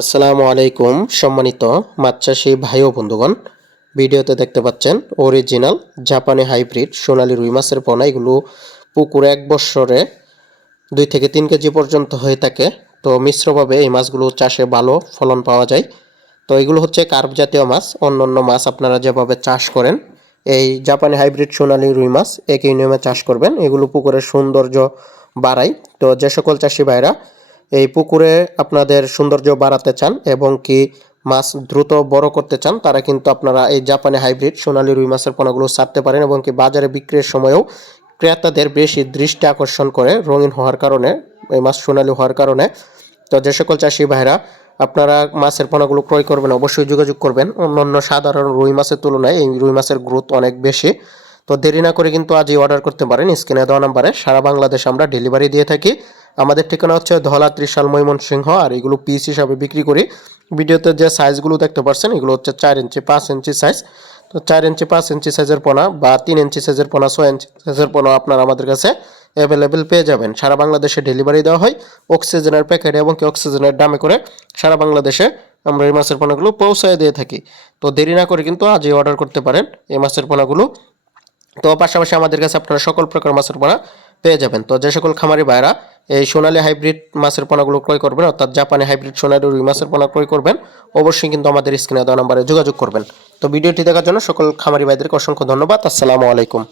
আসসালামু আলাইকুম সম্মানিত মাছ চাষী ভাই ও বন্ধুগণ। ভিডিওতে দেখতে পাচ্ছেন অরিজিনাল জাপানি হাইব্রিড সোনালী রুই মাছের পোনা। এগুলো পুকুরে 1 বছরে 2 থেকে 3 কেজি পর্যন্ত হয়ে থাকে। তো মিশ্রভাবে এই মাছগুলো চাষে ভালো ফলন পাওয়া যায়। তো এগুলো হচ্ছে কার্প জাতীয় মাছ। অন্যান্য মাছ আপনারা যেভাবে চাষ করেন এই জাপানি হাইব্রিড সোনালী রুই মাছ একই নিয়মে চাষ করবেন। এগুলো পুকুরের সৌন্দর্য বাড়ায়। তো যে সকল চাষি ভাইরা এই পুকুরে আপনাদের সৌন্দর্য বাড়াতে চান এবং কি মাছ দ্রুত বড় করতে চান, তারা কিন্তু আপনারা এই জাপানি হাইব্রিড সোনালী রুই মাছের পোনাগুলো ছাড়তে পারেন এবং কি বাজারে বিক্রির সময়ও ক্রেতাদের বেশি দৃষ্টি আকর্ষণ করে রঙিন হওয়ার কারণে, এই মাছ সোনালী হওয়ার কারণে। তো যে সকল চাষি ভাইরা আপনারা মাছের পোনাগুলো ক্রয় করবেন অবশ্যই যোগাযোগ করবেন। অন্যান্য সাধারণ রুই মাছের তুলনায় এই রুই মাছের গ্রোথ অনেক বেশি। তো দেরি না করে কিন্তু আজই অর্ডার করতে পারেন। স্ক্রিনে দেওয়া নাম্বারে সারা বাংলাদেশে আমরা ডেলিভারি দিয়ে থাকি। আমাদের ঠিকানা হচ্ছে ধলা ত্রিশাল ময়মনসিংহ, আর এগুলো পিস হিসাবে বিক্রি করি। ভিডিওতে যে সাইজগুলো দেখতে পাচ্ছেন এগুলো হচ্ছে 4 ইঞ্চি 5 ইঞ্চি সাইজ। তো 4 ইঞ্চি 5 ইঞ্চি সাইজের পোনা বা 3 ইঞ্চি সাইজের পোনা, 6 ইঞ্চি সাইজের পোনা আপনারা আমাদের কাছে অ্যাভেলেবেল পেয়ে যাবেন। সারা বাংলাদেশে ডেলিভারি দেওয়া হয় অক্সিজেনের প্যাকেটে এবং কি অক্সিজেনের দামে করে সারা বাংলাদেশে আমরা এই মাছের পোনাগুলো পৌঁছায় দিয়ে থাকি। তো দেরি না করে কিন্তু আজই অর্ডার করতে পারেন এই মাছের পোনাগুলো। তো পাশাপাশি আমাদের কাছে আপনারা সকল প্রকার মাছের পোনা পেয়ে যাবেন। তো যে সকল খামারি ভাইরা এই সোনালী হাইব্রিড মাছের পোনাগুলো ক্রয় করবেন, অর্থাৎ জাপানি হাইব্রিড সোনালী রুই মাছের পোনা ক্রয় করবেন, অবশ্যই কিন্তু আমাদের স্ক্রিনে দেওয়া নাম্বারে যোগাযোগ করবেন। তো ভিডিওটি দেখার জন্য সকল খামারি ভাইদেরকে অসংখ্য ধন্যবাদ। আসসালামু আলাইকুম।